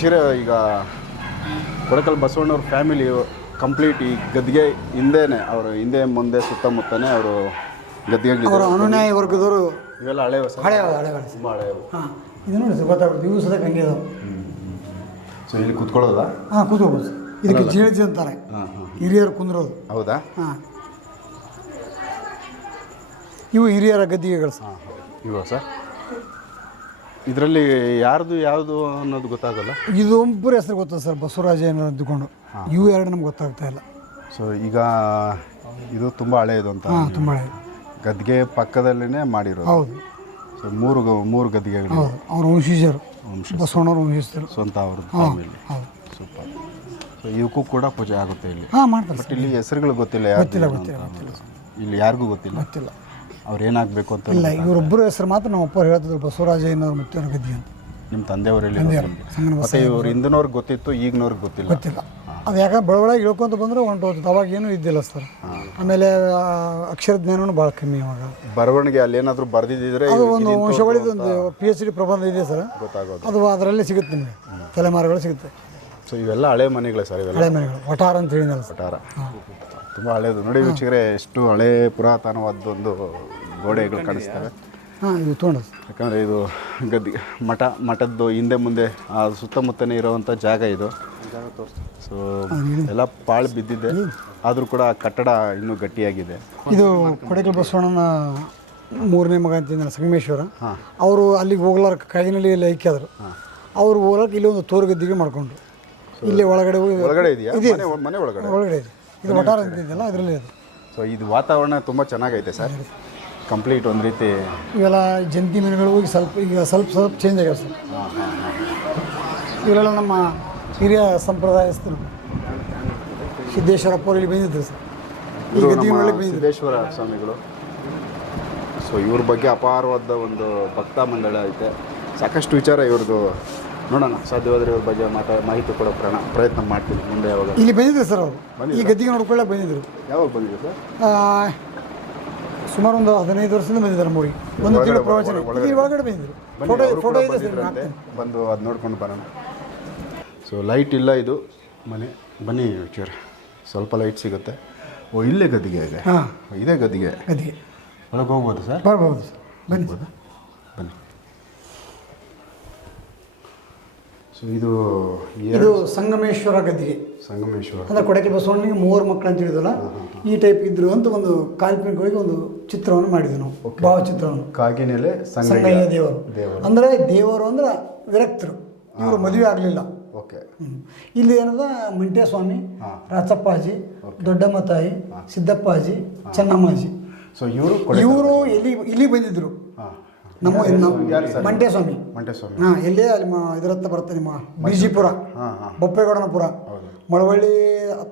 ವೀಕ್ಷಕರೇ ಈಗ Kodakal ಬಸವಣ್ಣವ್ರ family complete ಈ ಗದ್ದಿಗೆ ಹಿಂದೆನೆ ಅವರು ಹಿಂದೆ ಮುಂದೆ ಸುತ್ತಮುತ್ತನೇ ಅವರು ಗದ್ದಿಗೆ ಅನುನಾಯಿ ಅನುನ್ಯಾಯ ವರ್ಗದವರು ಇವೆಲ್ಲ ಹಳೆ ಹೊಸ ಹಳೆ ಹಳೆ ಹಳೆ ತುಂಬ ಹಳೆ ಹಾಂ ಇದು ನೋಡಿ ಸರ್ ಗೊತ್ತಾಗ್ಬಿಡುತ್ತೆ. ಇವು ಸದಕ್ಕೆ ಹಂಗೆ ಇದಾವೆ ಸೊ ಇಲ್ಲಿ ಕೂತ್ಕೊಳ್ಳೋದಾ? ಹಾಂ ಕೂತ್ಕೋಬೋದು ಸರ್. ಇದಕ್ಕೆ ಜೀಳಿಜಿ ಅಂತಾರೆ. ಹಾಂ ಹಾಂ ಹಿರಿಯರು ಕುಂದ್ರೋದು. ಹೌದಾ? ಹಾಂ. ಇವು ಹಿರಿಯರ ಗದ್ದಿಗೆಗಳು ಸರ್. ಇವ ಸರ್? ಇದರಲ್ಲಿ ಯಾರ್ದು ಯಾವುದು ಅನ್ನೋದು ಗೊತ್ತಾಗಲ್ಲ? ಇದು ಒಬ್ಬರ ಹೆಸರು ಗೊತ್ತದ ಸರ್ ಬಸವರಾಜ ಏನೋ ಅಂದುಕೊಂಡು. ಇವು ಎರಡು ನಮ್ಗೆ ಗೊತ್ತಾಗ್ತಾ ಇಲ್ಲ. ಸೊ ಈಗ ಇದು ತುಂಬ ಹಳೆಯದು ಅಂತ. ಹಾಂ ತುಂಬ ಹಳೆ ಗದ್ದಿಗೆ ಪಕ್ಕದಲ್ಲೇ ಮಾಡಿರೋದು. ಹೌದು. ಸೊ ಮೂರು ಗ- ಮೂರು ಗದ್ದಿಗೆಗಳು ಹೌದು. ಅವ್ರ ವಂಶೀಜರು. ಬಸವಣ್ಣವ್ರ ಸ್ವಂತ ಅವರು ಫ್ಯಾಮಿಲಿ ಹೌದು. ಸೂಪರ್ ಸೊ ಇವಕ್ಕೂ ಕೂಡ ಪೂಜೆ ಆಗುತ್ತೆ ಇಲ್ಲಿ. ಹಾಂ ಮಾಡ್ತಾರೆ ಬಟ್ ಸರ್. ಇಲ್ಲಿ ಹೆಸರುಗಳು ಗೊತ್ತಿಲ್ಲ ಯಾರ್ದು ಗೊತ್ತಿಲ್ಲ, ಏನು ಗೊತ್ತಿಲ್ಲ, ಅಂತ. ಇಲ್ಲಿ ಯಾರಿಗೂ ಗೊತ್ತಿಲ್ಲ. ಗೊತ್ತಿಲ್ಲ. ಅವ್ರು ಏನಾಗಬೇಕು ಅಂತ ಇಲ್ಲ ಇವರೊಬ್ಬರ ಹೆಸರು ಮಾತ್ರ ನಮ್ಮ ಅಪ್ಪರು ಹೇಳ್ತಿದ್ರು ಬಸವರಾಜ ಏನೋ ಮತ್ತೆ ಗದ್ದಿ ಅಂತ. ನಿಮ್ಮ ತಂದೆಯವರು ಇಲ್ಲಿ ಮತ್ತೆ ಇವ್ರು ಹಿಂದಿನವ್ರಿಗೆ ಗೊತ್ತಿತ್ತು ಈಗಿನವ್ರಿಗೆ ಗೊತ್ತಿಲ್ಲ. ಗೊತ್ತಿಲ್ಲ. ಅದು ಯಾಕಂದ್ರೆ ಬೆಳವಳಗೆ ಇಳ್ಕೊಂತ ಬಂದರೆ ಹೊಂಟೋಗ್ತದೆ ಅವಾಗ ಏನೂ ಇದ್ದಿಲ್ಲ ಸರ್. ಆಮೇಲೆ ಅಕ್ಷರ ಜ್ಞಾನವೂ ಭಾಳ ಕಮ್ಮಿ ಅವಾಗ. ಬರವಣಿಗೆ ಅಲ್ಲಿ ಏನಾದರೂ ಬರೆದಿದ್ದರೆ ಅದು ಒಂದು ವಂಶಗಳಿದ್ದು ಒಂದು ಪಿ ಎಚ್ ಡಿ ಪ್ರಬಂಧ ಇದೆ ಸರ್. ಗೊತ್ತಾಗೋದು. ಅದು ಅದರಲ್ಲೇ ಸಿಗುತ್ತೆ ನಿಮಗೆ. ತಲೆಮಾರುಗಳು ಸಿಗುತ್ತೆ. ಸೊ ಇವೆಲ್ಲ ಹಳೆ ಮನೆಗಳೇ ಸರ್ ಇವೆಲ್ಲ? ಹಳೆ ಮನೆಗಳು. ವಟಾರ ಅಂತ ಹೇಳಿದ್ನಲ್ಲ ಸರ್. ವಟಾರ. ತುಂಬ ಹಳೆಯದು ನೋಡಿ ವೀಕ್ಷಕರೇ ಎಷ್ಟು ಹಳೆ ಪುರಾತನವಾದೊಂದು ಗೋಡೆಗಳು ಕಾಣಿಸ್ತವೆ. ಹಾಂ ಇದು ತೊಗೊಂಡು ಯಾಕಂದರೆ ಇದು ಗದ್ದಿ ಮಠ ಮಠದ್ದು ಹಿಂದೆ ಮುಂದೆ ಆ ಸುತ್ತಮುತ್ತನೇ ಇರೋವಂಥ ಜಾಗ ಇದು. ಸೊ ಎಲ್ಲ ಪಾಳು ಬಿದ್ದಿದೆ. ಆದರೂ ಕೂಡ ಆ ಕಟ್ಟಡ ಇನ್ನೂ ಗಟ್ಟಿಯಾಗಿದೆ. ಇದು ಕೊಡಗಲ್ ಬಸವಣ್ಣನ ಮೂರನೇ ಮಗ ಅಂತಿದ್ದಾರೆ ಸಂಗಮೇಶ್ವರ. ಅವರು ಅಲ್ಲಿಗೆ ಹೋಗ್ಲಾರ ಕೈನಲ್ಲಿ ಇಲ್ಲಿ ಐಕ್ಯಾದ್ರು ಅವ್ರು ಹೋಗ್ಲಾಕ ಇಲ್ಲಿ ಒಂದು ತೋರು ಗದ್ದಿಗೆ ಮಾಡ್ಕೊಂಡ್ರು. ಇಲ್ಲಿ ಒಳಗಡೆ ಹೋಗಿ- ಒಳಗಡೆ ಇದೆಯಾ? ಮನೆ ಮನೆ ಒಳಗಡೆ. ಒಳಗಡೆ ಇದೆ. ಇದು ವಟಾರ ಅಂತಿದ್ದಲ್ಲ ಅದರಲ್ಲಿ ಇದೆ. ಸೊ ಇದು ವಾತಾವರಣ ತುಂಬ ಚೆನ್ನಾಗೈತೆ ಸರ್. ಕಂಪ್ಲೀಟ್ ಒಂದು ರೀತಿ ಇವೆಲ್ಲ ಜಂತಿ ಮೀನುಗಳು ಹೋಗಿ ಸ್ವಲ್ಪ ಈಗ ಸ್ವಲ್ಪ ಸ್ವಲ್ಪ ಚೇಂಜ್ ಆಗ್ಯಾವ ಸರ್. ಇವರೆಲ್ಲ ನಮ್ಮ ಹಿರಿಯ ಸಂಪ್ರದಾಯಸ್ಥರು. ಸಿದ್ದೇಶ್ವರಪ್ಪ ಅವ್ರು ಇಲ್ಲಿ ಬಂದಿದ್ರು ಸರ್. ಈ ಗದ್ದಿಗೆ ಸಿದ್ದೇಶ್ವರ ಸ್ವಾಮಿಗಳು. ಸೊ ಇವ್ರ ಬಗ್ಗೆ ಅಪಾರವಾದ ಒಂದು ಭಕ್ತ ಮಂಡಳ ಐತೆ. ಸಾಕಷ್ಟು ವಿಚಾರ ಇವ್ರದ್ದು ನೋಡೋಣ ಸಾಧ್ಯವಾದರೆ ಇವ್ರ ಬಗ್ಗೆ ಮಾತಾ ಮಾಹಿತಿ ಕೊಡೋ ಪ್ರಣ ಪ್ರಯತ್ನ ಮಾಡ್ತೀನಿ ಮುಂದೆ ಯಾವಾಗ. ಇಲ್ಲಿ ಬಂದಿದ್ರು ಸರ್ ಅವರು. ಈ ಗದ್ದಿಗೆ ನೋಡ್ಕೊಳ್ಳೋಕೆ ಬಂದಿದ್ದರು ಯಾವಾಗ ಬಂದಿದ್ರು ಸರ್? ಸುಮಾರು ಒಂದು ಹದಿನೈದು ವರ್ಷದಿಂದ ಬಂದಿದ್ದಾರೆ ಮೂರಿಗೆ ಒಂದು ತಿಂಗಳು ಪ್ರವಚನ ಇಲ್ಲಿ ಒಳಗಡೆ ಬಂದಿದ್ರು. ಫೋಟೋ ಫೋಟೋ ಇದೆ ಸರ್. ಬಂದು ಅದು ನೋಡ್ಕೊಂಡು ಬರೋಣ. ಸೊ ಲೈಟ್ ಇಲ್ಲ ಇದು. ಮನೆ ಬನ್ನಿ ಚೂರು ಸ್ವಲ್ಪ ಲೈಟ್ ಸಿಗುತ್ತೆ. ಓ ಇಲ್ಲೇ ಗದ್ದಿಗೆ ಇದೆ. ಹಾಂ. ಇದೇ ಗದ್ದಿಗೆ. ಗದ್ದಿಗೆ. ಒಳಗೆ ಹೋಗ್ಬೋದು ಸರ್? ಬರ್ಬೋದು ಸರ್. ಬನ್ನಿ ಬನ್ನಿ ಸೊ ಇದು ಇದು ಸಂಗಮೇಶ್ವರ ಗದ್ದಿಗೆ. ಸಂಗಮೇಶ್ವರ ಅಂದ್ರೆ ಕೊಡಕೆ ಬಸವಣ್ಣನಿಗೆ ಮೂವರು ಮಕ್ಕಳು ಅಂತ ಹೇಳಿದಲ್ಲ ಈ ಟೈಪ್ ಇದ್ರು ಅಂತ ಒಂದು ಕಾಲ್ಪನಿಕವಾಗಿ ಒಂದು ಚಿತ್ರವನ್ನು ಮಾಡಿದ್ವಿ ನಾವು ಭಾವಚಿತ್ರವನ್ನು. ಕಾಗಿನೆಲೆ ಸಂಗಯ್ಯ ದೇವರು. ಅಂದರೆ ದೇವರು ಅಂದ್ರೆ ವಿರಕ್ತರು. ಇವರು ಮದುವೆ ಆಗಲಿಲ್ಲ. ಓಕೆ ಇಲ್ಲಿ ಏನದ ಮಂಟ್ಯ ಸ್ವಾಮಿ ರಾಚಪ್ಪಾಜಿ ದೊಡ್ಡಮ್ಮ ತಾಯಿ ಸಿದ್ದಪ್ಪಾಜಿ ಚೆನ್ನಮ್ಮಾಜಿ. ಸೊ ಇವರು ಇವರು ಇಲ್ಲಿ ಇಲ್ಲಿ ಬಂದಿದ್ರು. ಹಾಂ ನಮ್ಮ ನಮ್ಮ ಹಾ ಸ್ವಾಮಿ ಮಂಟೆ ಸ್ವಾಮಿ ಹಾಂ ಎಲ್ಲೇ ಅಲ್ಲಿ ಮ- ಇದರತ್ತ ಬರುತ್ತೆ ನಿಮ್ಮ ಬಿಜಿಪುರ. ಬೊಪ್ಪೇಗೌಡನಪುರ. ಮಳವಳ್ಳಿ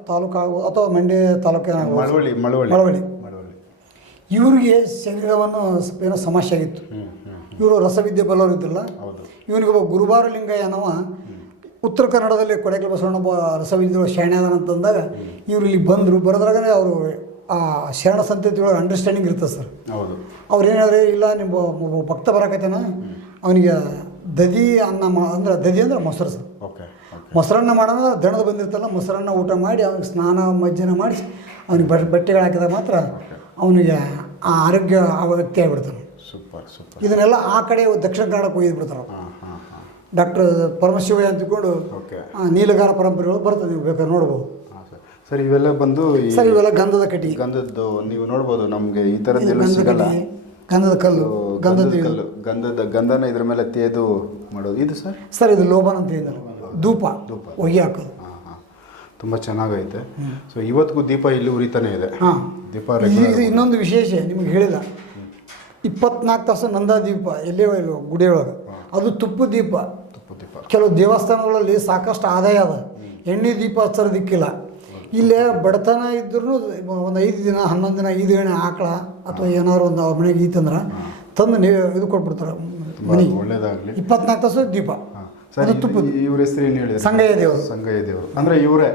ತಾಲೂಕು ಅಥವಾ ಮಂಡ್ಯ ತಾಲೂಕಿನ ಮಳವಳ್ಳಿ ಮಳವಳ್ಳಿ. ಮಳವಳ್ಳಿ. ಮಳವಳ್ಳಿ. ಇವರಿಗೆ ಶರೀರವನ್ನು ಏನೋ ಸಮಸ್ಯೆ ಆಗಿತ್ತು. ಇವರು ರಸವಿದ್ಯೆ ಬಲ್ಲವರು ಇದ್ದಲ್ಲ ಇವನಿಗೊಬ್ಬ ಗುರುಬಾರ ಲಿಂಗಯ್ಯ ಅನ್ನವ ಉತ್ತರ ಕನ್ನಡದಲ್ಲಿ ಕೊಡಗಲ್ ಬಸವಣ್ಣ ರಸವಿದ್ಯೆ ಶಾಣ್ಯಾದನ ಅಂತಂದಾಗ ಇವರು ಇಲ್ಲಿ ಬಂದರು. ಬರೋದ್ರಾಗನೇ ಅವರು ಆ ಶರಣ ಸಂತತಿ ಒಳಗೆ ಅಂಡರ್ಸ್ಟ್ಯಾಂಡಿಂಗ್ ಇರ್ತದೆ ಸರ್. ಹೌದು. ಅವ್ರು ಏನಾದ್ರೆ ಇಲ್ಲ ನಿಮ್ಮ ಒಬ್ಬ ಭಕ್ತ ಬರಕತ್ತೇನ? ಅವನಿಗೆ ದದಿ ಅನ್ನ ಮಾ ಅಂದ್ರೆ ದದಿ ಅಂದ್ರೆ ಮೊಸರು ಸರ್. ಓಕೆ ಮೊಸರನ್ನ ಮಾಡೋಣ ದಣದ ಬಂದಿರ್ತಲ್ಲ ಮೊಸರನ್ನ ಊಟ ಮಾಡಿ ಅವ್ನಿಗೆ ಸ್ನಾನ ಮಜ್ಜನ ಮಾಡಿಸಿ ಅವ್ನಿಗೆ ಬಟ್ ಬಟ್ಟೆಗಳು ಹಾಕಿದಾಗ ಮಾತ್ರ ಅವನಿಗೆ ಆ ಆರೋಗ್ಯ ಆ ವ್ಯಕ್ತಿ ಆಗಿಬಿಡ್ತಾನೆ ಸೂಪರ್ ಸೂಪರ್. ಇದನ್ನೆಲ್ಲ ಆ ಕಡೆ ದಕ್ಷಿಣ ಕನ್ನಡಕ್ಕೆ ಹೋಗಿ ಬಿಡ್ತಾರೆ ಹಾಂ ಹಾಂ ಹಾಂ. ಡಾಕ್ಟರ್ ಪರಮಶಿವಯ್ಯ ಅಂತಿಕೊಂಡು ನೀಲಗಾರ ಪರಂಪರೆಗಳು ಬರ್ತದೆ ನೀವು ಬೇಕಾದ್ರೆ ನೋಡ್ಬೋದು. ಸರ್ ಇವೆಲ್ಲ ಬಂದು ಈ ಸರ್ ಇವೆಲ್ಲ ಗಂಧದ ಕಟ್ಟಿ. ಗಂಧದ್ದು ನೀವು ನೋಡ್ಬೋದು ನಮಗೆ ಈ ತರ ಗಂಧದ ಸಿಗಲ್ಲ. ಗಂಧದ ಕಲ್ಲು ಗಂಧದ ಗಂಧದ ಕಲ್ಲು ಗಂಧದ ಗಂಧನ ಇದ್ರ ಮೇಲೆ ತೇದು ಮಾಡೋದು. ಇದು ಸರ್? ಸರ್ ಇದು ಲೋಬನ್ ಅಂತ ಹೇಳಿದ್ದಾರೆ ಧೂಪ ಧೂಪ. ಹೊಗೆ ಹಾಕೋದು. ಹಾಂ ಹಾಂ. ತುಂಬ ಚೆನ್ನಾಗೈತೆ. ಸೊ ಇವತ್ತಿಗೂ ದೀಪ ಇಲ್ಲಿ ಉರಿತಾನೆ ಇದೆ. ಹಾಂ. ದೀಪ ಇದು ಇನ್ನೊಂದು ವಿಶೇಷ ನಿಮ್ಗೆ ಹೇಳಿದ ಇಪ್ಪತ್ನಾಲ್ಕು ತಾಸು ನಂದಾ ದೀಪ ಎಲ್ಲೇ ಇಲ್ವೋ ಗುಡಿಯೊಳಗೆ. ಅದು ತುಪ್ಪ ದೀಪ. ತುಪ್ಪ ದೀಪ. ಕೆಲವು ದೇವಸ್ಥಾನಗಳಲ್ಲಿ ಸಾಕಷ್ಟು ಆದಾಯ ಅದ. ಎಣ್ಣೆ ದೀಪ ಹಚ್ಚೋದಕ್ಕಿಲ್ಲ ಇಲ್ಲೇ ಬಡತನ ಇದ್ರೂ ಒಂದು ಐದು ದಿನ ಹನ್ನೊಂದು ದಿನ ಐದು ಗಣೆ ಆಕಳ ಅಥವಾ ಏನಾದ್ರು ಒಂದು ಅವ್ರ ಮನೆಗೆ ಈತಂದ್ರೆ ತಂದು ನೀವು ಇದು ಕೊಟ್ಬಿಡ್ತಾರೆ. ಮನೆಗೆ ಒಳ್ಳೇದಾಗಲಿ. ಇಪ್ಪತ್ನಾಲ್ಕು ತಾಸು ದೀಪ. ಅದು ಇವ್ರ ಹೆಸರು ಏನು ಹೇಳಿದ್ರೆ? ಸಂಗಯ್ಯ ದೇವರು. ಸಂಗಯ್ಯ ದೇವರು. ಅಂದರೆ ಇವರೇ?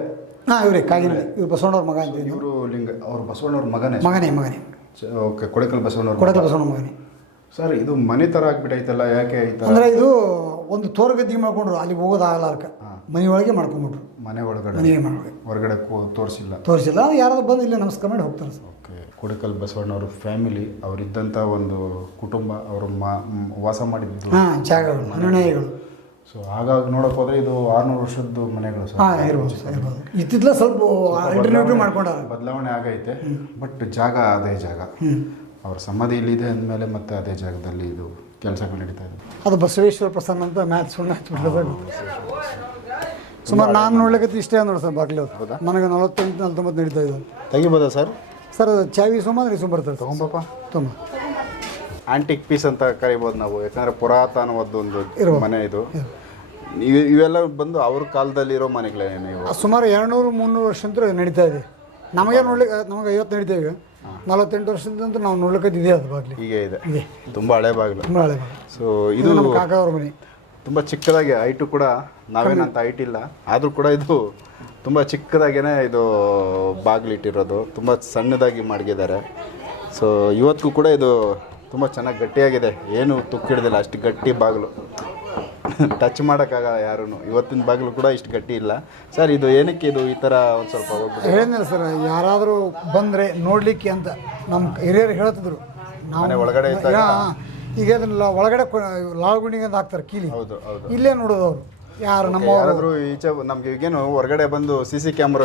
ಹಾಂ ಇವರೇ ಕಾಗಿನ ಇವ್ರು ಬಸವಣ್ಣವ್ರ ಮಗ ಅಂತ ಇವರು ಲಿಂಗ ಅವ್ರು ಬಸವಣ್ಣವ್ರ ಮಗನೇ? ಮಗನೇ ಮಗನೇ. ಓಕೆ ಕೊಡಕಲ್ ಬಸವಣ್ಣವ್ರ ಕೊಡಕಲ್ ಬಸವಣ್ಣ ಮಗನೇ. ಸರ್ ಇದು ಮನೆ ಥರ ಆಗ್ಬಿಟ್ಟೈತಲ್ಲ ಯಾಕೆ ಥರ ಅಂದರೆ ಇದು ಒಂದು ತೋರ್ಗದ್ದಿ ಮಾಡ್ಕೊಂಡ್ರು ಅಲ್ಲಿಗೆ ಹೋಗೋದಾಗಲಾರ್ಕ ಮನೆಯೊಳಗೆ ಮಾಡ್ಕೊಂಬಿಟ್ರು ಮನೆ ಒಳಗಡೆ. ಮನೆ ಒಳಗಡೆ ಹೊರಗಡೆ ಕೋ- ತೋರಿಸಿಲ್ಲ. ತೋರಿಸಿಲ್ಲ. ಯಾರಾದ್ರು ಬಂದು ಇಲ್ಲೇ ನಮಸ್ಕಾರ ಮಾಡಿ ಹೋಗ್ತಾರೆ ಸರ್. ಓಕೆ. ಕುಡಕಲ್ ಬಸವಣ್ಣವ್ರ ಫ್ಯಾಮಿಲಿ ಅವರಿದ್ದಂಥ ಒಂದು ಕುಟುಂಬ ಅವರು ಮಾ ಮ್, ವಾಸ ಮಾಡಿದ್ದು. ಹಾಂ ಜಾಗಗಳು ಅನುಯಾಯಿಗಳು. ಸೊ ಹಾಗಾಗಿ ನೋಡಕ್ ಹೋದ್ರೆ ಇದು ಆರ್ನೂರು ವರ್ಷದ್ದು ಮನೆಗಳು ಸರ್. ಹಾಂ ಇರ್ಬೋದು ಸರ್ ಇರ್ಬೋದು. ಇತ್ತಿತ್ತಲ ಸ್ವಲ್ಪ ಇಂಟರ್ನೆಟ್ ಮಾಡ್ಕೊಂಡಾರ ಬದಲಾವಣೆ ಆಗೈತೆ. ಬಟ್ ಜಾಗ ಅದೇ ಜಾಗ. ಅವ್ರ ಸಮಾಧಿ ಇಲ್ಲಿದೆ ಅಂದಮೇಲೆ ಮತ್ತೆ ಅದೇ ಜಾಗದಲ್ಲಿ ಇದು ಕೆಲಸಗಳು ನಡೀತಾ ಇದೆ. ಅದು ಬಸವೇಶ್ವರ ಪ್ರಸನ್ನ ಅಂತ ಮ್ಯಾಥ್ಸ್ ಸುಣ್ಣ ಹಚ್ಬಿಟ್ರೆ ಸುಮಾರು ನಾನು ನೋಡ್ಲಿಕ್ಕೆ ಇಷ್ಟೇ ನೋಡಿ ಸರ್ ಬಾಗಿಲು? ನನಗೆ ನಲವತ್ತೆಂಟು ನಲ್ವತ್ತೊಂಬತ್ತು ನಡೀತಾ ಇದೆ ತೆಗಿಬೋದಾ ಸರ್? ಸರ್ ಚಾವಿ ಸುಮಾರು ಬರ್ತಾರೆ ತಗೊಂಬಪ್ಪ. ತುಂಬ ಆಂಟಿಕ್ ಪೀಸ್ ಅಂತ ಕರಿಬೋದು ನಾವು. ಯಾಕಂದ್ರೆ ಪುರಾತನವಾದ ಒಂದು ಮನೆ ಇದು. ಇವ್- ಇವೆಲ್ಲ ಬಂದು ಅವ್ರ ಕಾಲದಲ್ಲಿ ಇರೋ ಮನೆಗಳೇ ನೀವು. ಸುಮಾರು ಎರಡುನೂರು ಮುನ್ನೂರು ವರ್ಷ ಅಂತ ನಡೀತಾ ಇದೆ. ನಮಗೆ ನೋಡ್ಲಿಕ್ಕೆ ನಮಗೆ ಐವತ್ತು ನಡೀತಾ ಇವೆ ನಲವತ್ತೆಂಟು ವರ್ಷದಂತ ನಾವು ನೋಡ್ಲಿಕ್ಕೆ ಇದೆ ಅದು ಬಾಗ್ಲಿ. ಹೀಗೆ ಇದೆ. ತುಂಬಾ ಹಳೆ ಬಾಗಿಲು. ತುಂಬ ಹಳೆ. ಸೊ ಇದು ಇದು ನಮ್ಮ ಕಾಕ ಅವ್ರ ಮನೆ. ತುಂಬಾ ಚಿಕ್ಕದಾಗಿ ಐಟು ಕೂಡ ನಾವೇನಂತ ಹೈಟ್ ಇಲ್ಲ ಆದರೂ ಕೂಡ ಇದು ತುಂಬ ಚಿಕ್ಕದಾಗೇನೆ ಇದು ಬಾಗಿಲಿಟ್ಟಿರೋದು. ತುಂಬ ಸಣ್ಣದಾಗಿ ಮಡಗಿದ್ದಾರೆ. ಸೊ ಇವತ್ತಿಗೂ ಕೂಡ ಇದು ತುಂಬ ಚೆನ್ನಾಗಿ ಗಟ್ಟಿಯಾಗಿದೆ. ಏನು ತುಕ್ಕಿಡ್ದಿಲ್ಲ ಅಷ್ಟು ಗಟ್ಟಿ ಬಾಗಿಲು. ಟಚ್ ಮಾಡೋಕ್ಕಾಗಲ್ಲ ಯಾರೂ ಇವತ್ತಿನ ಬಾಗಿಲು ಕೂಡ ಇಷ್ಟು ಗಟ್ಟಿ ಇಲ್ಲ. ಸರ್ ಇದು ಏನಕ್ಕೆ ಇದು ಈ ಥರ ಒಂದು ಸ್ವಲ್ಪ ಹೇಳಿದ್ನಲ್ಲ ಸರ್ ಯಾರಾದರೂ ಬಂದರೆ ನೋಡಲಿಕ್ಕೆ ಅಂತ ನಮ್ಮ ಹಿರಿಯರು ಹೇಳ್ತಿದ್ರು. ಮನೆ ಒಳಗಡೆ ಈಗ ಅದನ್ನ ಒಳಗಡೆ ಲಾಲ್ಗುಣಿಗೆ ಅಂತ ಹಾಕ್ತಾರೆ ಕೀಲಿ. ಹೌದು ಹೌದು. ಇಲ್ಲೇ ನೋಡೋದು ಅವರು. ಯಾರು ನಮ್ಮ ಯಾರಾದ್ರೂ ಈಚೆ ನಮ್ಗೆ ಈಗೇನು ಹೊರಗಡೆ ಬಂದು ಸಿ ಸಿ ಕ್ಯಾಮ್ರಾ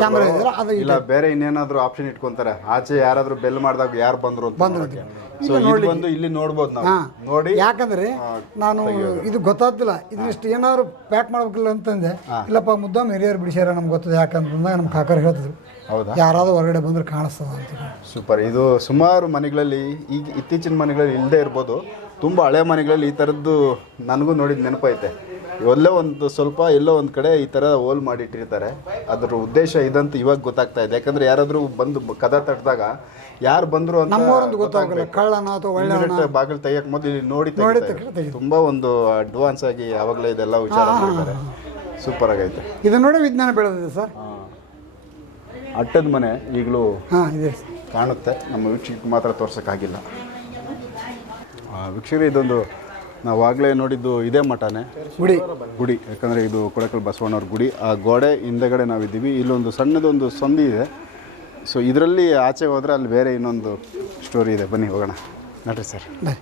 ಇಲ್ಲ ಬೇರೆ ಇನ್ನೇನಾದ್ರೂ ಆಪ್ಷನ್ ಇಟ್ಕೊಂತಾರೆ. ಆಚೆ ಯಾರಾದ್ರೂ ಬೆಲ್ ಮಾಡಿದಾಗ ಯಾರು ಬಂದ್ರು ಅಂತ ಸೊ ಇಲ್ಲಿ ಬಂದು ಇಲ್ಲಿ ನೋಡ್ಬೋದು ನಾವು. ನೋಡಿ. ಯಾಕಂದ್ರೆ ನಾನು ಇದು ಗೊತ್ತಾಗ್ತಿಲ್ಲ. ಇದಿಷ್ಟು ಏನಾದ್ರು ಪ್ಯಾಕ್ ಮಾಡ್ಬೇಕಿಲ್ಲ ಅಂತಂದೆ. ಇಲ್ಲಪ್ಪ ಮುದ್ದಾಮ್ ಹಿರಿಯರು ಬಿಡಿಸ್ಯಾರ ನಮ್ಗೆ ಗೊತ್ತದೆ. ಯಾಕಂತಂದಾಗ ನಮ್ಮ ಕಾಕರ್ ಹೇಳ್ತಿದ್ರು. ಹೌದಾ? ಯಾರಾದ್ರೂ ಹೊರಗಡೆ ಬಂದ್ರೆ ಕಾಣಿಸ್ತದ ಅಂತ. ಸೂಪರ್. ಇದು ಸುಮಾರು ಮನೆಗಳಲ್ಲಿ ಈಗ ಇತ್ತೀಚಿನ ಮನೆಗಳಲ್ಲಿ ಇಲ್ಲದೆ ಇರ್ಬೋದು. ತುಂಬ ಹಳೆ ಮನೆಗಳಲ್ಲಿ ಈ ಥರದ್ದು ನನಗೂ ನೋಡಿದ ನೆನಪೈತೆ. ಎಲ್ಲೋ ಒಂದು ಸ್ವಲ್ಪ ಎಲ್ಲೋ ಒಂದು ಕಡೆ ಈ ಥರ ಹೋಲ್ ಮಾಡಿಟ್ಟಿರ್ತಾರೆ. ಅದರ ಉದ್ದೇಶ ಇದಂತ ಇವಾಗ ಗೊತ್ತಾಗ್ತಾ ಇದೆ. ಯಾಕಂದ್ರೆ ಯಾರಾದರೂ ಬಂದು ಕದ ತಟ್ಟಿದಾಗ ಯಾರು ಬಂದರು ಅಂತ ನಮ್ಮವ್ರಂದು ಗೊತ್ತಾಗಲ್ಲ ಕಳ್ಳನ ಅಥವಾ ಒಳ್ಳೆ ಬಾಗಿಲು ತೆಗಿಯಕ್ ಮೊದಲು ಇಲ್ಲಿ ನೋಡಿ. ತುಂಬಾ ಒಂದು ಅಡ್ವಾನ್ಸ್ ಆಗಿ ಯಾವಾಗಲೇ ಇದೆಲ್ಲ ವಿಚಾರ ಮಾಡಿದ್ದಾರೆ. ಸೂಪರ್ ಆಗೈತೆ. ಇದು ನೋಡಿ ವಿಜ್ಞಾನ ಬೆಳೆದಿದೆ ಸರ್. ಅಟ್ಟದ ಮನೆ ಈಗಲೂ ಹಾಂ ಇದೆ. ಕಾಣುತ್ತೆ. ನಮ್ಮ ವೀಕ್ಷಕ ಮಾತ್ರ ತೋರ್ಸೋಕ್ಕಾಗಿಲ್ಲ. ವೀಕ್ಷಕರೇ ಇದೊಂದು ನಾವು ಆಗಲೇ ನೋಡಿದ್ದು ಇದೇ ಮಠನೇ. ಗುಡಿ. ಗುಡಿ ಯಾಕಂದರೆ ಇದು ಕೊಡಕಲ್ ಬಸವಣ್ಣವ್ರ ಗುಡಿ. ಆ ಗೋಡೆ ಹಿಂದೆಗಡೆ ನಾವಿದ್ದೀವಿ. ಇಲ್ಲೊಂದು ಸಣ್ಣದೊಂದು ಸಂದಿ ಇದೆ. ಸೊ ಇದರಲ್ಲಿ ಆಚೆ ಹೋದರೆ ಅಲ್ಲಿ ಬೇರೆ ಇನ್ನೊಂದು ಸ್ಟೋರಿ ಇದೆ. ಬನ್ನಿ ಹೋಗೋಣ. ನಡ್ರಿ ಸರ್. ಬರ್ರಿ.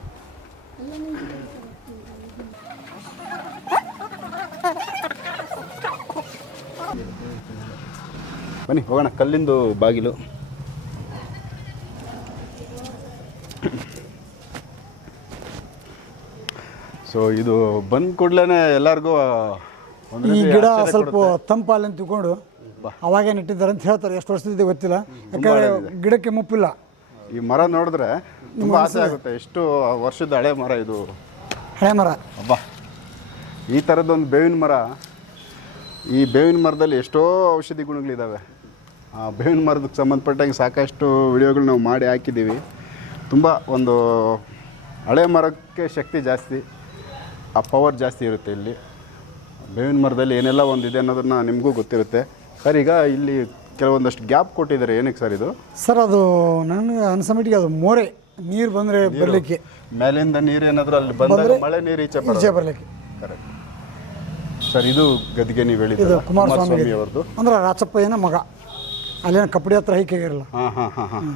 ಬನ್ನಿ ಹೋಗೋಣ. ಕಲ್ಲಿಂದು ಬಾಗಿಲು. ಸೊ ಇದು ಬಂದ ಕೂಡಲೇ ಎಲ್ಲರಿಗೂ ಈ ಗಿಡ ಸ್ವಲ್ಪ ತಂಪಾಲೆ ಅಂತ ತಿಳ್ಕೊಂಡು ಅವಾಗೇ ನೆಟ್ಟಿದ್ದಾರೆ ಅಂತ ಹೇಳ್ತಾರೆ. ಎಷ್ಟು ವರ್ಷದಿದೆ ಗೊತ್ತಿಲ್ಲ. ಯಾಕಂದ್ರೆ ಗಿಡಕ್ಕೆ ಮುಪ್ಪಿಲ್ಲ. ಈ ಮರ ನೋಡಿದ್ರೆ ತುಂಬ ಆಸೆ ಆಗುತ್ತೆ. ಎಷ್ಟು ವರ್ಷದ ಹಳೆ ಮರ ಇದು. ಹಳೆ ಮರ. ಅಬ್ಬಾ ಈ ಥರದ್ದೊಂದು ಬೇವಿನ ಮರ ಈ ಬೇವಿನ ಮರದಲ್ಲಿ ಎಷ್ಟೋ ಔಷಧಿ ಗುಣಗಳಿದ್ದಾವೆ ಆ ಬೇವಿನ ಮರದಕ್ಕೆ ಸಂಬಂಧಪಟ್ಟಂಗೆ ಸಾಕಷ್ಟು ವಿಡಿಯೋಗಳು ನಾವು ಮಾಡಿ ಹಾಕಿದ್ದೀವಿ. ತುಂಬ ಒಂದು ಹಳೆ ಮರಕ್ಕೆ ಶಕ್ತಿ ಜಾಸ್ತಿ. ಆ ಪವರ್ ಜಾಸ್ತಿ ಇರುತ್ತೆ ಇಲ್ಲಿ. ಬೇವಿನ ಮರದಲ್ಲಿ ಏನೆಲ್ಲ ಒಂದಿದೆ ಅನ್ನೋದನ್ನು ನಿಮಗೂ ಗೊತ್ತಿರುತ್ತೆ. ಸರ್ ಈಗ ಇಲ್ಲಿ ಕೆಲವೊಂದಷ್ಟು ಗ್ಯಾಪ್ ಕೊಟ್ಟಿದ್ದಾರೆ. ಏನಕ್ಕೆ ಸರ್ ಇದು? ಸರ್ ಅದು ನನಗೆ ಅನ್ಸಮಿಟಿಗೆ ಅದು ಮೋರೆ. ನೀರು ಬಂದರೆ ಬರಲಿಕ್ಕೆ. ಮೇಲಿಂದ ನೀರು ಏನಾದರೂ ಅಲ್ಲಿ ಬಂದರೆ ಮಳೆ ನೀರು ಈಚೆ ಈಚೆ ಬರಲಿಕ್ಕೆ. ಕರೆಕ್ಟ್ ಸರ್ ಇದು ಗದಿಗೆ ನೀವು ಹೇಳಿದ್ದು ಕುಮಾರಸ್ವಾಮಿ ಕುಮಾರಸ್ವಾಮಿ ಅವ್ರದ್ದು ಅಂದ್ರೆ ರಾಚಪ್ಪಯ್ಯನ ಮಗ. ಅಲ್ಲೇನ ಕಪ್ಪಡಿ ಹತ್ರ ಹೈಕೆಗಿರಲ್ಲ ಹಾಂ ಹಾಂ ಹಾಂ ಹಾಂ.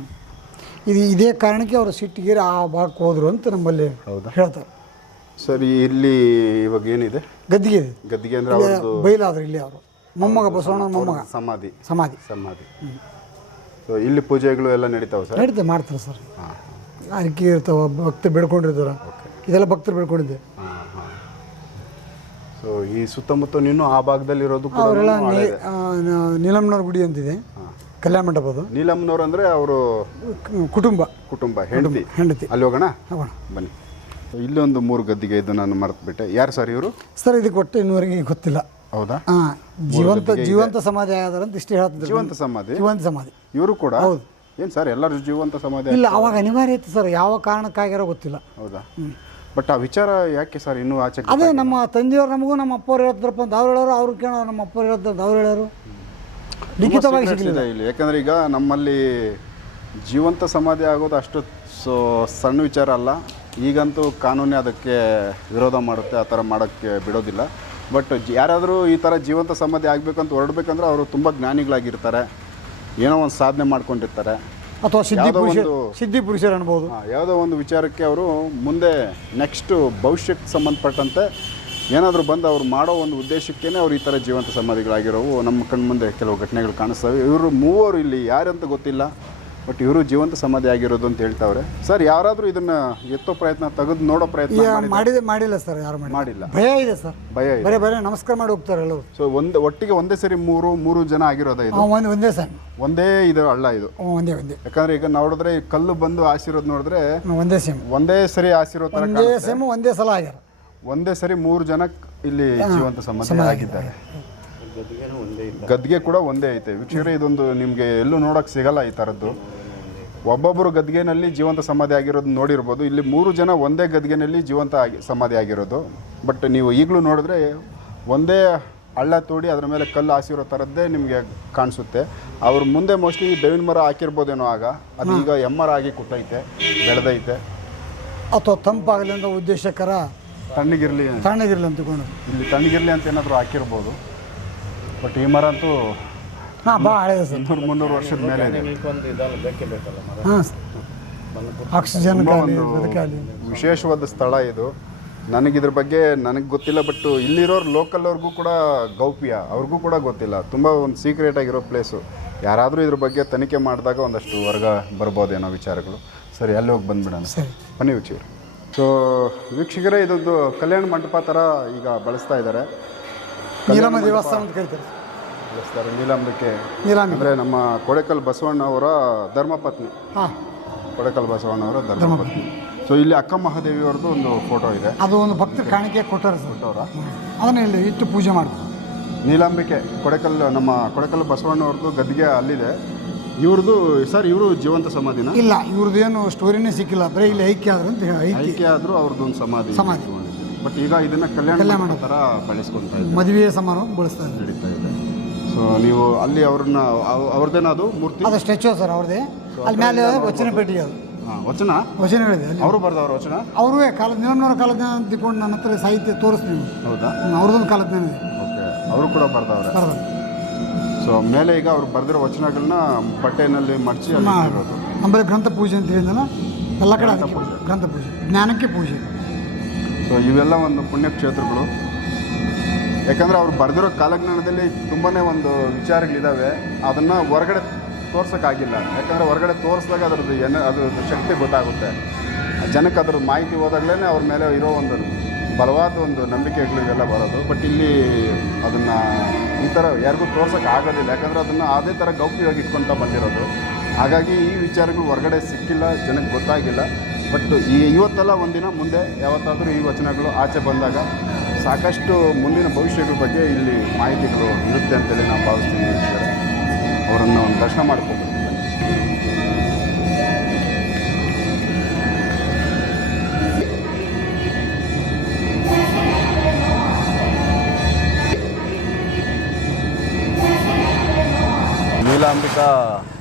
ಇದು ಇದೇ ಕಾರಣಕ್ಕೆ ಅವರು ಸಿಟ್ಟಿಗೆ ಆ ಭಾಗಕ್ಕೆ ಹೋದ್ರು ಅಂತ ನಮ್ಮಲ್ಲಿ ಹೌದಾ? ಹೇಳ್ತಾರೆ. ಸರ್ ಇಲ್ಲಿ ಇವಾಗ ಏನಿದೆ? ಗದ್ದಿಗೆ ಗದ್ದಿಗೆ ಅಂದ್ರೆ ಅವ್ರದ್ದು ಬೈಲಾದ್ರು ಇಲ್ಲಿ ಅವರು. ಮೊಮ್ಮಗ ಬಸವಣ್ಣ ಮೊಮ್ಮಗ. ಸಮಾಧಿ. ಸಮಾಧಿ. ಸಮಾಧಿ. ಸೊ ಇಲ್ಲಿ ಪೂಜೆಗಳು ಎಲ್ಲ ನಡೀತಾವೆ ಸರ್? ನಡೀತಾ ಮಾಡ್ತಾರೆ ಸರ್. ಅರಿಕೆ ಇರ್ತಾವ ಭಕ್ತರು ಬೇಡ್ಕೊಂಡಿರ್ತಾರ. ಇದೆಲ್ಲ ಭಕ್ತರು ಹಾಂ ಸೊ ಈ ಸುತ್ತಮುತ್ತ ನೀನು ಆ ಭಾಗದಲ್ಲಿ ಇರೋದು ಅವರೆಲ್ಲ ನೀಲಮ್ನವ್ರ ಗುಡಿ ಅಂತಿದೆ. ಕಲ್ಯಾಣ ಮಂಟಪ ಅದು ನೀಲಮ್ನವ್ರು ಅಂದರೆ ಅವರು ಕುಟುಂಬ. ಕುಟುಂಬ ಹೆಂಡತಿ. ಹೆಂಡತಿ. ಅಲ್ಲಿ ಹೋಗೋಣ? ಹೋಗೋಣ. ಬನ್ನಿ. ಸೊ ಇಲ್ಲಿ ಒಂದು ಮೂರು ಗದ್ದಿಗೆ ಇದು ನಾನು ಮರೆತುಬಿಟ್ಟೆ. ಯಾರು ಸರ್ ಇವರು? ಸರ್ ಇದಕ್ಕೆ ಒಟ್ಟು ಇನ್ನುವರೆಗೆ ಗೊತ್ತಿಲ್ಲ. ಹೌದಾ? ಹಾಂ ಜೀವಂತ ಜೀವಂತ ಸಮಾಧಿ ಆದಾರ ಅಂತ ಇಷ್ಟೇ ಹೇಳ್ತಿದ್ರು. ಜೀವಂತ ಸಮಾಧಿ? ಜೀವಂತ ಸಮಾಧಿ. ಇವರು ಕೂಡ? ಹೌದು. ಏನು ಸರ್ ಎಲ್ಲರೂ ಜೀವಂತ ಸಮಾಧಿ ಇಲ್ಲ ಅವಾಗ ಅನಿವಾರ್ಯ ಇತ್ತು ಸರ್ ಯಾವ ಕಾರಣಕ್ಕಾಗಿರೋ ಗೊತ್ತಿಲ್ಲ. ಹೌದಾ? ಬಟ್ ಆ ವಿಚಾರ ಯಾಕೆ ಸರ್ ಇನ್ನೂ ಆಚೆ ಅದೇ ನಮ್ಮ ತಂದೆಯವ್ರು ನಮಗೂ ನಮ್ಮ ಅಪ್ಪವ್ರು ಹೇಳ್ತಾರಪ್ಪ ಅಂತ. ಅವ್ರು ಹೇಳೋರು ಅವ್ರು ಕೇಳೋ ನಮ್ಮ ಅಪ್ಪವ್ರು ಹೇಳ್ತಾರೆ ಅವ್ರು ಹೇಳೋರು. ಲಿಖಿತವಾಗಿ ಸಿಗಲಿಲ್ಲ. ಇಲ್ಲಿ. ಯಾಕಂದ್ರೆ ಈಗ ನಮ್ಮಲ್ಲಿ ಜೀವಂತ ಸಮಾಧಿ ಆಗೋದು ಅಷ್ಟು ಸೊ ಸಣ್ಣ ವಿಚಾರ ಅಲ್ಲ. ಈಗಂತೂ ಕಾನೂನೇ ಅದಕ್ಕೆ ವಿರೋಧ ಮಾಡುತ್ತೆ ಆ ಥರ ಮಾಡೋಕ್ಕೆ ಬಿಡೋದಿಲ್ಲ. ಬಟ್ ಯಾರಾದರೂ ಈ ಥರ ಜೀವಂತ ಸಮಾಧಿ ಆಗಬೇಕಂತ ಹೊರಡ್ಬೇಕಂದ್ರೆ ಅವರು ತುಂಬ ಜ್ಞಾನಿಗಳಾಗಿರ್ತಾರೆ. ಏನೋ ಒಂದು ಸಾಧನೆ ಮಾಡ್ಕೊಂಡಿರ್ತಾರೆ. ಅಥವಾ ಸಿದ್ಧಿ ಪುರುಷ ಸಿದ್ಧಿ ಪುರುಷರು ಅನ್ಬೋದು. ಯಾವುದೋ ಒಂದು ವಿಚಾರಕ್ಕೆ ಅವರು ಮುಂದೆ ನೆಕ್ಸ್ಟು ಭವಿಷ್ಯಕ್ಕೆ ಸಂಬಂಧಪಟ್ಟಂತೆ ಏನಾದರೂ ಬಂದು ಅವ್ರು ಮಾಡೋ ಒಂದು ಉದ್ದೇಶಕ್ಕೇ ಅವ್ರು ಈ ಥರ ಜೀವಂತ ಸಮಾಧಿಗಳಾಗಿರೋವು. ನಮ್ಮ ಕಣ್ಮುಂದೆ ಕೆಲವು ಘಟನೆಗಳು ಕಾಣಿಸ್ತವೆ. ಇವರು ಮೂವರು ಇಲ್ಲಿ ಯಾರಂತ ಗೊತ್ತಿಲ್ಲ. ಬಟ್ ಇವರು ಜೀವಂತ ಸಮಾಧಿ ಆಗಿರೋದು ಅಂತ ಹೇಳ್ತಾವ್ರೆ. ಸರ್ ಯಾರಾದರೂ ಇದನ್ನ ಎತ್ತೋ ಪ್ರಯತ್ನ ತೆಗೆದು ನೋಡೋ ಪ್ರಯತ್ನ? ಮಾಡಿದೆ ಮಾಡಿಲ್ಲ ಸರ್ ಯಾರು ಮಾಡಿಲ್ಲ. ಮಾಡಿಲ್ಲ. ಭಯ ಇದೆ ಸರ್. ಭಯ ಇದೆ. ಬರೇ ಬರೇ ನಮಸ್ಕಾರ ಮಾಡಿ ಹೋಗ್ತಾರೆ ಎಲ್ಲರೂ. ಸೊ ಒಂದು ಒಟ್ಟಿಗೆ ಒಂದೇ ಸರಿ ಮೂರು ಮೂರು ಜನ ಆಗಿರೋದ ಇದು? ಹಾಂ ಒಂದು ಒಂದೇ ಸರ್. ಒಂದೇ ಇದು ಹಳ್ಳ ಇದು? ಒಂದೇ ಒಂದೇ. ಯಾಕಂದ್ರೆ ಈಗ ನೋಡಿದ್ರೆ ಈ ಕಲ್ಲು ಬಂದು ಆಸಿರೋದು ನೋಡಿದ್ರೆ ಒಂದೇ ಸೇಮ್ ಒಂದೇ ಸರಿ ಆಸಿರೋ ತರ ಒಂದೇ ಸೇಮ್ ಒಂದೇ ಸಲ ಆಗ್ಯಾರ. ಒಂದೇ ಸರಿ ಮೂರು ಜನ ಇಲ್ಲಿ ಜೀವಂತ ಸಮಾಧಿ ಆಗಿದ್ದಾರೆ. ಗದ್ಗೆ ಕೂಡ ಒಂದೇ ಐತೆ. ವೀಕ್ಷಕರೇ ಇದೊಂದು ನಿಮಗೆ ಎಲ್ಲೂ ನೋಡಕ್ ಸಿಗಲ್ಲ ಈ ಥರದ್ದು ಒಬ್ಬೊಬ್ಬರು ಗದ್ದಿಗೆನಲ್ಲಿ ಜೀವಂತ ಸಮಾಧಿ ಆಗಿರೋದು ನೋಡಿರ್ಬೋದು. ಇಲ್ಲಿ ಮೂರು ಜನ ಒಂದೇ ಗದ್ದಿಗೆನಲ್ಲಿ ಜೀವಂತ ಆಗಿ ಸಮಾಧಿ ಆಗಿರೋದು. ಬಟ್ ನೀವು ಈಗಲೂ ನೋಡಿದ್ರೆ ಒಂದೇ ಹಳ್ಳ ತೋಡಿ ಅದರ ಮೇಲೆ ಕಲ್ಲು ಹಾಸಿರೋ ಥರದ್ದೇ ನಿಮಗೆ ಕಾಣಿಸುತ್ತೆ. ಅವ್ರ ಮುಂದೆ ಮೋಸ್ಟ್ಲಿ ಬೇವಿನ ಮರ ಹಾಕಿರ್ಬೋದೇನೋ ಆಗ. ಅದು ಈಗ ಎಮ್ಮರ ಆಗಿ ಕೂತೈತೆ ಬೆಳೆದೈತೆ. ಅಥವಾ ತಂಪಾಗಲಿ ಅಂತ ಉದ್ದೇಶಕರ ತಣ್ಣಗಿರಲಿ ತಣ್ಣಗಿರಲಿ ಅಂತ ಇಲ್ಲಿ ತಣ್ಣಗಿರಲಿ ಅಂತ ಏನಾದರೂ ಹಾಕಿರ್ಬೋದು. ಬಟ್ ಈ ಮರ ಅಂತೂ ಹಾಂ ಭಾಳ ಹಳೆದ ಸರ್ ಇನ್ನೂರು ಮುನ್ನೂರು ವರ್ಷದ ಮೇಲೆ ಇದೆ. ಹಾಂ ಆಕ್ಸಿಜನ್ ಒಂದು ವಿಶೇಷವಾದ ಸ್ಥಳ ಇದು. ನನಗಿದ್ರ ಬಗ್ಗೆ ನನಗೆ ಗೊತ್ತಿಲ್ಲ ಬಟ್ ಇಲ್ಲಿರೋರು ಲೋಕಲ್ ಅವ್ರಿಗೂ ಕೂಡ ಗೌಪ್ಯ. ಅವ್ರಿಗೂ ಕೂಡ ಗೊತ್ತಿಲ್ಲ. ತುಂಬ ಒಂದು ಸೀಕ್ರೆಟ್ ಆಗಿರೋ ಪ್ಲೇಸು ಯಾರಾದರೂ ಇದ್ರ ಬಗ್ಗೆ ತನಿಖೆ ಮಾಡಿದಾಗ ಒಂದಷ್ಟು ವರ್ಗ ಬರ್ಬೋದೇನೋ ವಿಚಾರಗಳು. ಸರಿ ಅಲ್ಲಿ ಹೋಗಿ ಬಂದ್ಬಿಡೋಣ. ಸರಿ. ಬನ್ನಿ ವೀಕ್ಷಕರು ಸೊ ವೀಕ್ಷಕರೇ ಇದೊಂದು ಕಲ್ಯಾಣ ಮಂಟಪ ಥರ ಈಗ ಬಳಸ್ತಾ ಇದ್ದಾರೆ ನೀಲಮ್ಮ ದೇವಸ್ಥಾನ ಅಂತ ಕರಿತಾರೆ. ನೀಲಾಂಬಿಕೆ ನೀಲಾಂಬಿ. ಅಂದರೆ ನಮ್ಮ ಕೊಡೆಕಲ್ ಬಸವಣ್ಣ ಅವರ ಧರ್ಮಪತ್ನಿ ಹಾಂ. ಕೊಡೆಕಲ್ ಬಸವಣ್ಣ ಅವರ ಧರ್ಮಪತ್ನಿ ಸೊ ಇಲ್ಲಿ ಅಕ್ಕ ಮಹಾದೇವಿ ಅವ್ರದ್ದು ಒಂದು ಫೋಟೋ ಇದೆ. ಅದು ಒಂದು ಭಕ್ತರ ಕಾಣಿಕೆ ಕೊಟ್ಟಾರೆ ಸರ್. ಅವರ ಅದನ್ನು ಇಲ್ಲಿ ಇಟ್ಟು ಪೂಜೆ ಮಾಡ್ತಾರೆ. ನೀಲಾಂಬಿಕೆ ಕೊಡೆಕಲ್ ನಮ್ಮ ಕೊಡೆಕಲ್ ಬಸವಣ್ಣ ಅವ್ರದ್ದು ಗದ್ದಿಗೆ ಅಲ್ಲಿದೆ. ಇವ್ರದ್ದು ಸರ್ ಇವರು ಜೀವಂತ ಸಮಾಧಿನ? ಇಲ್ಲ ಇವ್ರದ್ದು ಏನು ಸ್ಟೋರಿನೇ ಸಿಕ್ಕಿಲ್ಲ. ಬರೀ ಇಲ್ಲಿ ಐಕ್ಯ ಆದ್ರೆ ಅಂತ ಹೇಳಿ ಐಕ್ಯ. ಐಕ್ಯ ಆದರೂ ಅವ್ರದ್ದು ಒಂದು ಸಮಾಧಿ ಸಮಾಧಿ. ಬಟ್ ಈಗ ಇದನ್ನ ಕಲ್ಯಾಣ ಮಾಡೋ ಥರ ಬಳಸ್ಕೊಂತ ಮದುವೆ ಸಮಾರಂಭ ಬಳಸ್ತಾ ಇದೆ ನಡೀತಾ ಇದೆ. ಸೊ ನೀವು ಅಲ್ಲಿ ಅವ್ರನ್ನ ಅವ್- ಅವ್ರದ್ದೇನೋ ಅದು ಮೂರ್ತಿ? ಅದು ಸ್ಟ್ಯಾಚು ಸರ್ ಅವ್ರದ್ದೇ. ಅಲ್ಲಿ ಮೇಲೆ ವಚನ ಪೇಟಿ ಅದು. ಹಾಂ ವಚನ? ವಚನಗಳಿದೆ ಅಲ್ಲಿ. ಅವರು ಬರ್ದವ್ರ ವಚನ? ಅವರು ಕಾಲ ನಿಲಂಬನವರ ಕಾಲದ ತಿಳ್ಕೊಂಡು ನನ್ನ ಹತ್ರ ಸಾಹಿತ್ಯ ತೋರಿಸ್ತೀನಿ ಹೌದಾ? ಅವ್ರದ್ದೊಂದು ಕಾಲದ ಇದೆ. ಓಕೆ ಅವರು ಕೂಡ ಬರ್ದವ್ರೆ. ಬರೋದು. ಸೊ ಮೇಲೆ ಈಗ ಅವ್ರು ಬರೆದಿರೋ ವಚನಗಳನ್ನ ಬಟ್ಟೆನಲ್ಲಿ ಮಡಚಿ ನಮ್ಮಲ್ಲಿ ಗ್ರಂಥ ಪೂಜೆ ಅಂತ ಹೇಳಿದ್ನಲ್ಲ? ಎಲ್ಲ ಕಡೆ ಗ್ರಂಥ ಪೂಜೆ. ಜ್ಞಾನಕ್ಕೆ ಪೂಜೆ. ಸೊ ಇವೆಲ್ಲ ಒಂದು ಪುಣ್ಯಕ್ಷೇತ್ರಗಳು. ಯಾಕಂದರೆ ಅವ್ರು ಬರೆದಿರೋ ಕಾಲಜ್ಞಾನದಲ್ಲಿ ತುಂಬಾ ಒಂದು ವಿಚಾರಗಳಿದ್ದಾವೆ ಅದನ್ನು ಹೊರಗಡೆ ತೋರ್ಸೋಕ್ಕಾಗಿಲ್ಲ. ಯಾಕಂದರೆ ಹೊರಗಡೆ ತೋರಿಸಿದಾಗ ಅದ್ರದ್ದು ಏನು ಅದ್ರದ್ದು ಶಕ್ತಿ ಗೊತ್ತಾಗುತ್ತೆ. ಜನಕ್ಕೆ ಅದ್ರ ಮಾಹಿತಿ ಹೋದಾಗಲೇ ಅವ್ರ ಮೇಲೆ ಇರೋ ಒಂದು ಬಲವಾದ ಒಂದು ನಂಬಿಕೆಗಳು ಇವೆಲ್ಲ ಬರೋದು. ಬಟ್ ಇಲ್ಲಿ ಅದನ್ನು ಈ ಥರ ಯಾರಿಗೂ ತೋರ್ಸೋಕೆ ಆಗೋದಿಲ್ಲ. ಯಾಕಂದರೆ ಅದನ್ನು ಅದೇ ಥರ ಗೌಪ್ಯವಾಗಿ ಇಟ್ಕೊತ ಬಂದಿರೋದು. ಹಾಗಾಗಿ ಈ ವಿಚಾರಗಳು ಹೊರಗಡೆ ಸಿಕ್ಕಿಲ್ಲ, ಜನಕ್ಕೆ ಗೊತ್ತಾಗಿಲ್ಲ. ಬಟ್ ಈ ಇವತ್ತೆಲ್ಲ ಒಂದಿನ ಮುಂದೆ ಯಾವತ್ತಾದರೂ ಈ ವಚನಗಳು ಆಚೆ ಬಂದಾಗ ಸಾಕಷ್ಟು ಮುಂದಿನ ಭವಿಷ್ಯಗಳ ಬಗ್ಗೆ ಇಲ್ಲಿ ಮಾಹಿತಿಗಳು ಇರುತ್ತೆ ಅಂತೇಳಿ ನಾವು ಭಾವಿಸ್ತೀವಿ. ಅವರನ್ನು ಒಂದು ದರ್ಶನ ಮಾಡ್ಕೊಂಡು ನೀಲಾಂಬಿಕಾ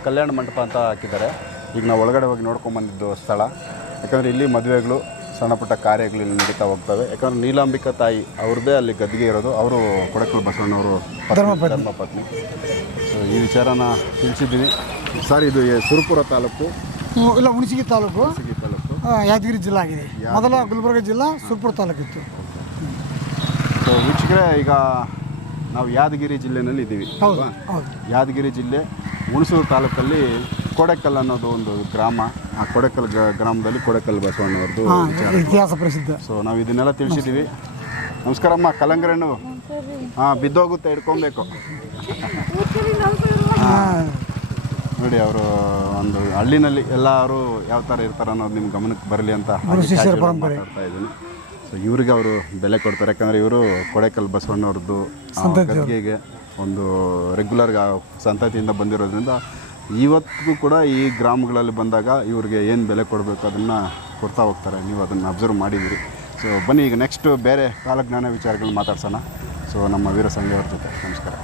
ಕಲ್ಯಾಣ ಮಂಟಪ ಅಂತ ಹಾಕಿದ್ದಾರೆ. ಈಗ ನಾವು ಒಳಗಡೆ ಹೋಗಿ ನೋಡ್ಕೊಂಬಂದಿದ್ದು ಸ್ಥಳ. ಯಾಕಂದರೆ ಇಲ್ಲಿ ಮದುವೆಗಳು ಸಣ್ಣ ಪುಟ್ಟ ಕಾರ್ಯಗಳು ಇಲ್ಲಿ ನಡೀತಾ ಹೋಗ್ತವೆ. ಯಾಕಂದ್ರೆ ನೀಲಾಂಬಿಕಾ ತಾಯಿ ಅವ್ರದ್ದೇ ಅಲ್ಲಿ ಗದ್ದಿಗೆ ಇರೋದು. ಅವರು ಕೊಡಕಲ್ ಬಸವಣ್ಣವರು ಪತ್ನಿ, ಧರ್ಮಪತ್ನಿ. ಸೊ ಈ ವಿಚಾರನ ತಿಳಿಸಿದ್ದೀನಿ ಸರ್ ಇದು ಸುರಪುರ ತಾಲೂಕು? ಇಲ್ಲ ಹುಣಸಿಗಿ ತಾಲೂಕು. ತಾಲೂಕು. ಯಾದಗಿರಿ ಜಿಲ್ಲಾ ಆಗಿದೆ. ಮೊದಲ ಗುಲ್ಬರ್ಗ ಜಿಲ್ಲಾ ಸುರಪುರ ತಾಲೂಕಿತ್ತು. ಸೊ ವೀಕ್ಷಕರೇ ಈಗ ನಾವು ಯಾದಗಿರಿ ಜಿಲ್ಲೆನಲ್ಲಿ ಇದ್ದೀವಿ. ಯಾದಗಿರಿ ಜಿಲ್ಲೆ ಹುಣಸೂರು ತಾಲೂಕಲ್ಲಿ ಕೊಡೆಕಲ್ ಅನ್ನೋದು ಒಂದು ಗ್ರಾಮ. ಆ ಕೊಡೆಕಲ್ ಗ- ಗ್ರಾಮದಲ್ಲಿ ಕೊಡೆಕಲ್ ಬಸವಣ್ಣವ್ರದ್ದು ವಿಚಾರ. ಇತಿಹಾಸ ಪ್ರಸಿದ್ಧ. ಸೊ ನಾವು ಇದನ್ನೆಲ್ಲ ತಿಳಿಸಿದ್ದೀವಿ ನಮಸ್ಕಾರಮ್ಮ ಕಲಂಗರಣ್ಣು ಹಾಂ ಬಿದ್ದೋಗುತ್ತೆ ಹಿಡ್ಕೊಬೇಕು. ನೋಡಿ ಅವರು ಒಂದು ಹಳ್ಳಿನಲ್ಲಿ ಎಲ್ಲರೂ ಯಾವ ಥರ ಇರ್ತಾರೆ ಅನ್ನೋದು ನಿಮ್ಮ ಗಮನಕ್ಕೆ ಬರಲಿ ಅಂತ ಹಾಗೆ ಗುರು ಶಿಷ್ಯರ casual ಆಗಿ ಮಾತಾಡ್ತಾ ಇದ್ದೀನಿ. ಸೊ ಇವ್ರಿಗೆ ಅವರು ಬೆಲೆ ಕೊಡ್ತಾರೆ. ಯಾಕಂದರೆ ಇವರು ಕೊಡೆಕಲ್ ಬಸವಣ್ಣವ್ರದ್ದು ಆ, ಗದ್ಗೆಗೆ ಒಂದು ರೆಗ್ಯುಲರ್ ಸಂತತಿಯಿಂದ ಬಂದಿರೋದ್ರಿಂದ ಇವತ್ತಿಗೂ ಕೂಡ ಈ ಗ್ರಾಮಗಳಲ್ಲಿ ಬಂದಾಗ ಇವ್ರಿಗೆ ಏನು ಬೆಲೆ ಕೊಡಬೇಕು ಅದನ್ನು ಕೊಡ್ತಾ ಹೋಗ್ತಾರೆ. ನೀವು ಅದನ್ನು ಅಬ್ಸರ್ವ್ ಮಾಡಿದ್ದೀರಿ. ಸೊ ಬನ್ನಿ, ಈಗ ನೆಕ್ಸ್ಟು ಬೇರೆ ಕಾಲಜ್ಞಾನ ವಿಚಾರಗಳು ಮಾತಾಡ್ಸೋಣ. ಸೊ ನಮ್ಮ ವೀರ ಸಂಘ ಅವ್ರ ಜೊತೆ. ನಮಸ್ಕಾರ.